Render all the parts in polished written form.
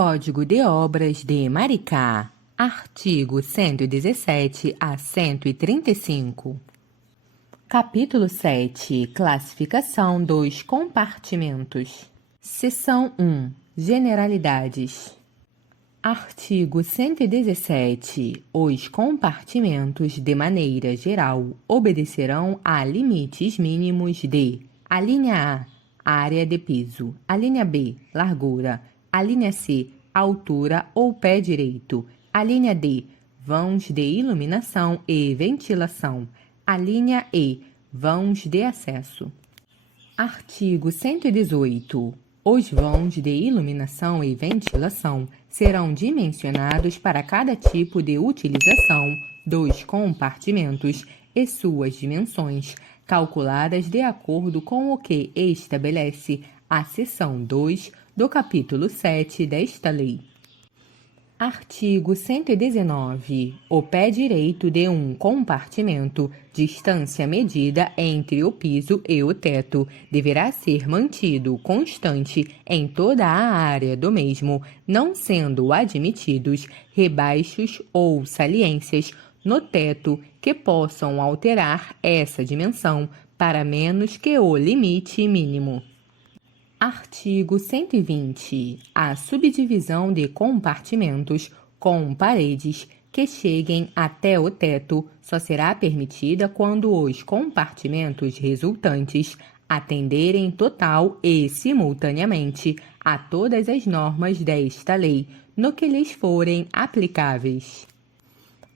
Código de Obras de Maricá, artigo 117 a 135. Capítulo 7. Classificação dos compartimentos. Seção 1. Generalidades. Artigo 117. Os compartimentos, de maneira geral, obedecerão a limites mínimos de: alínea A, área de piso; alínea B, largura; alínea C, altura ou pé direito; alínea D, vãos de iluminação e ventilação; alínea E, vãos de acesso. Artigo 118. Os vãos de iluminação e ventilação serão dimensionados para cada tipo de utilização dos compartimentos e suas dimensões, calculadas de acordo com o que estabelece a seção 2 do capítulo 7 desta lei. Artigo 119. O pé direito de um compartimento, distância medida entre o piso e o teto, deverá ser mantido constante em toda a área do mesmo, não sendo admitidos rebaixos ou saliências no teto que possam alterar essa dimensão para menos que o limite mínimo. Artigo 120. A subdivisão de compartimentos com paredes que cheguem até o teto só será permitida quando os compartimentos resultantes atenderem total e simultaneamente a todas as normas desta lei, no que lhes forem aplicáveis.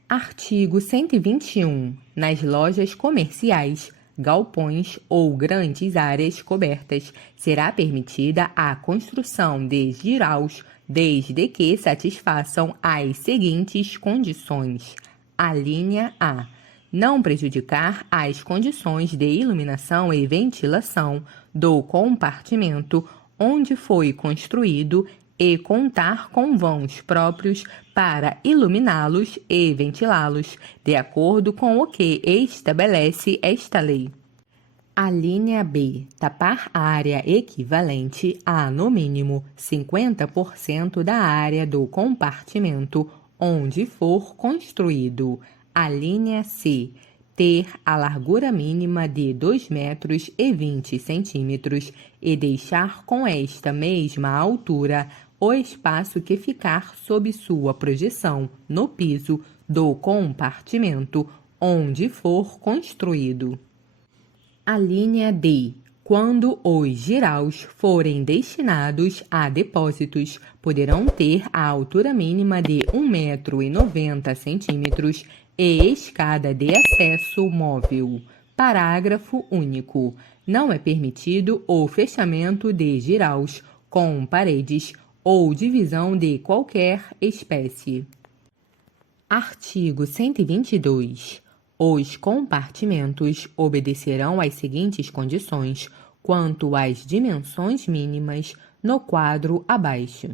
Artigo 121. Nas lojas comerciais, galpões ou grandes áreas cobertas, será permitida a construção de jiraus, desde que satisfaçam as seguintes condições. Alínea A. Não prejudicar as condições de iluminação e ventilação do compartimento onde foi construído e contar com vãos próprios para iluminá-los e ventilá-los, de acordo com o que estabelece esta lei. Alínea B. Tapar área equivalente a, no mínimo, 50% da área do compartimento onde for construído. Alínea C. Ter a largura mínima de 2,20 m e deixar com esta mesma altura o espaço que ficar sob sua projeção no piso do compartimento onde for construído. Alínea D. Quando os jiraus forem destinados a depósitos, poderão ter a altura mínima de 1,90 m e escada de acesso móvel. Parágrafo único. Não é permitido o fechamento de jiraus com paredes ou divisão de qualquer espécie. Artigo 122. Os compartimentos obedecerão às seguintes condições quanto às dimensões mínimas no quadro abaixo.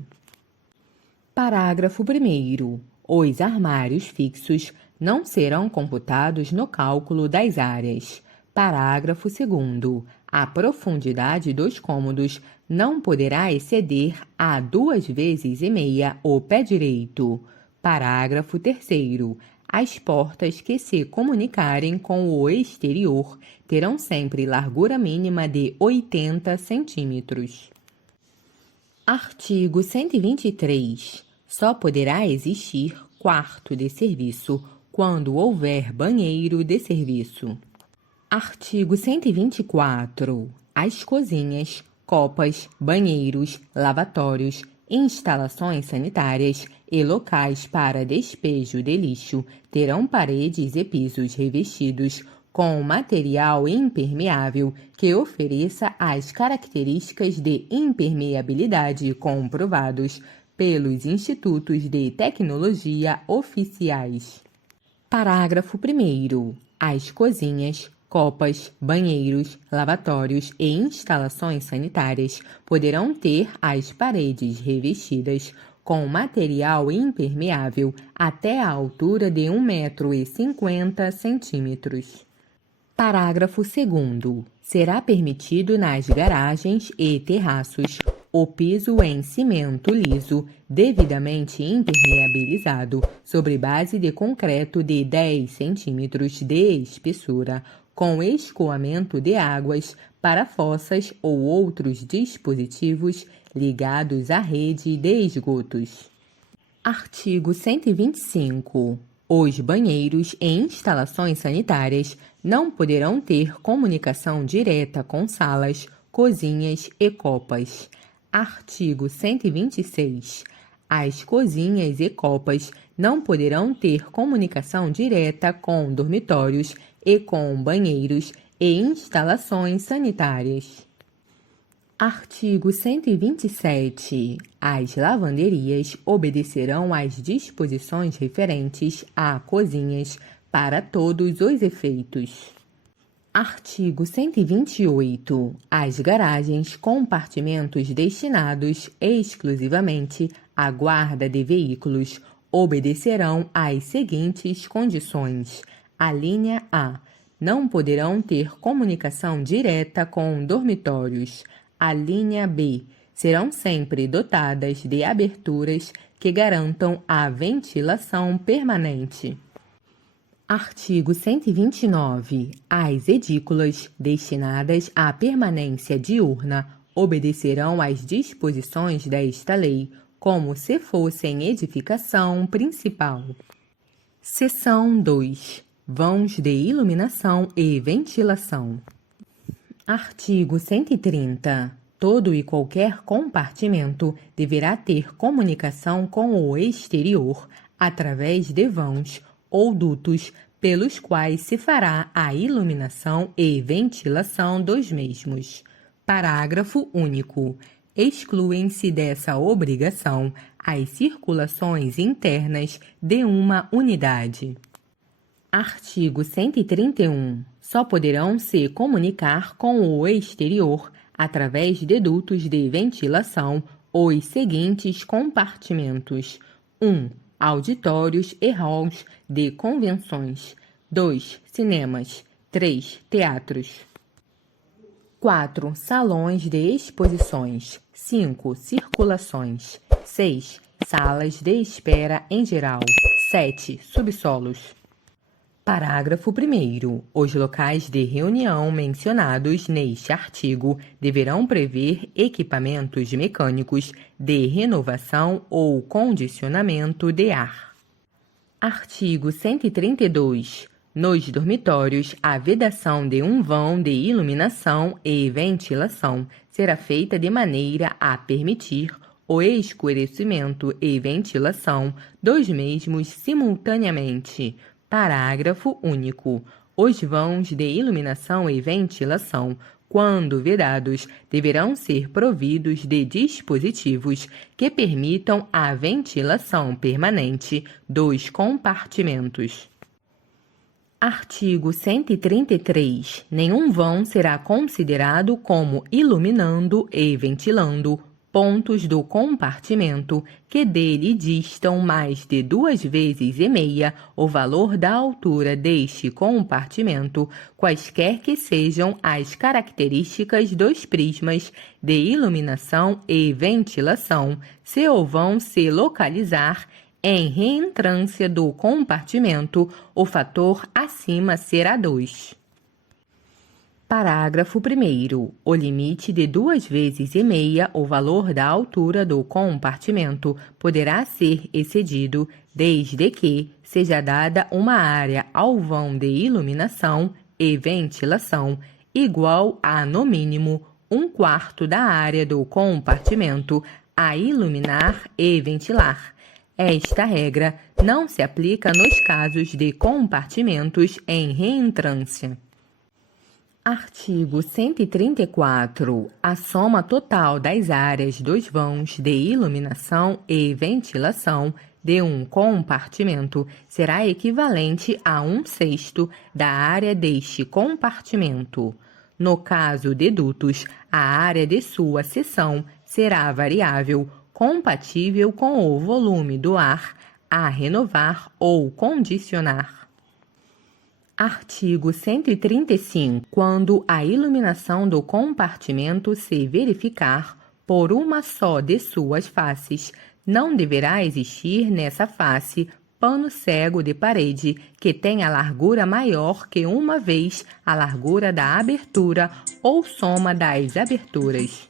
Parágrafo 1º. Os armários fixos não serão computados no cálculo das áreas. Parágrafo 2º. A profundidade dos cômodos não poderá exceder a 2,5 vezes o pé direito. Parágrafo 3º. As portas que se comunicarem com o exterior terão sempre largura mínima de 80 centímetros. Artigo 123. Só poderá existir quarto de serviço quando houver banheiro de serviço. Artigo 124. As cozinhas, copas, banheiros, lavatórios, instalações sanitárias e locais para despejo de lixo terão paredes e pisos revestidos com material impermeável que ofereça as características de impermeabilidade comprovados pelos institutos de tecnologia oficiais. Parágrafo 1º. As cozinhas, copas, banheiros, lavatórios e instalações sanitárias poderão ter as paredes revestidas com material impermeável até a altura de 1,50 m. Parágrafo 2º. Será permitido nas garagens e terraços O piso em cimento liso, devidamente impermeabilizado, sobre base de concreto de 10 centímetros de espessura, com escoamento de águas para fossas ou outros dispositivos ligados à rede de esgotos. Artigo 125. Os banheiros e instalações sanitárias não poderão ter comunicação direta com salas, cozinhas e copas. Artigo 126. As cozinhas e copas não poderão ter comunicação direta com dormitórios e com banheiros e instalações sanitárias. Artigo 127. As lavanderias obedecerão às disposições referentes a cozinhas para todos os efeitos. Artigo 128. As garagens, compartimentos destinados exclusivamente à guarda de veículos, obedecerão às seguintes condições. A linha A. Não poderão ter comunicação direta com dormitórios. A linha B. Serão sempre dotadas de aberturas que garantam a ventilação permanente. Artigo 129. As edículas destinadas à permanência diurna obedecerão às disposições desta lei, como se fossem edificação principal. Seção 2. Vãos de iluminação e ventilação. Artigo 130. Todo e qualquer compartimento deverá ter comunicação com o exterior através de vãos ou dutos pelos quais se fará a iluminação e ventilação dos mesmos. Parágrafo único. Excluem-se dessa obrigação as circulações internas de uma unidade. Artigo 131. Só poderão se comunicar com o exterior através de dutos de ventilação os seguintes compartimentos: 1. Auditórios e halls de convenções. 2. Cinemas. 3. Teatros. 4. Salões de exposições. 5. Circulações. 6. Salas de espera em geral. 7. Subsolos. Parágrafo 1º. Os locais de reunião mencionados neste artigo deverão prever equipamentos mecânicos de renovação ou condicionamento de ar. Artigo 132. Nos dormitórios, a vedação de um vão de iluminação e ventilação será feita de maneira a permitir o escurecimento e ventilação dos mesmos simultaneamente. Parágrafo único. Os vãos de iluminação e ventilação, quando vedados, deverão ser providos de dispositivos que permitam a ventilação permanente dos compartimentos. Artigo 133. Nenhum vão será considerado como iluminando e ventilando pontos do compartimento que dele distam mais de 2,5 vezes o valor da altura deste compartimento, quaisquer que sejam as características dos prismas de iluminação e ventilação, se o vão se localizar em reentrância do compartimento, o fator acima será 2. Parágrafo 1º. O limite de 2,5 vezes o valor da altura do compartimento poderá ser excedido desde que seja dada uma área ao vão de iluminação e ventilação igual a, no mínimo, 1/4 da área do compartimento a iluminar e ventilar. Esta regra não se aplica nos casos de compartimentos em reentrância. Artigo 134. A soma total das áreas dos vãos de iluminação e ventilação de um compartimento será equivalente a 1/6 da área deste compartimento. No caso de dutos, a área de sua seção será variável, compatível com o volume do ar a renovar ou condicionar. Artigo 135. Quando a iluminação do compartimento se verificar por uma só de suas faces. Não deverá existir nessa face pano cego de parede que tenha largura maior que uma vez a largura da abertura ou soma das aberturas.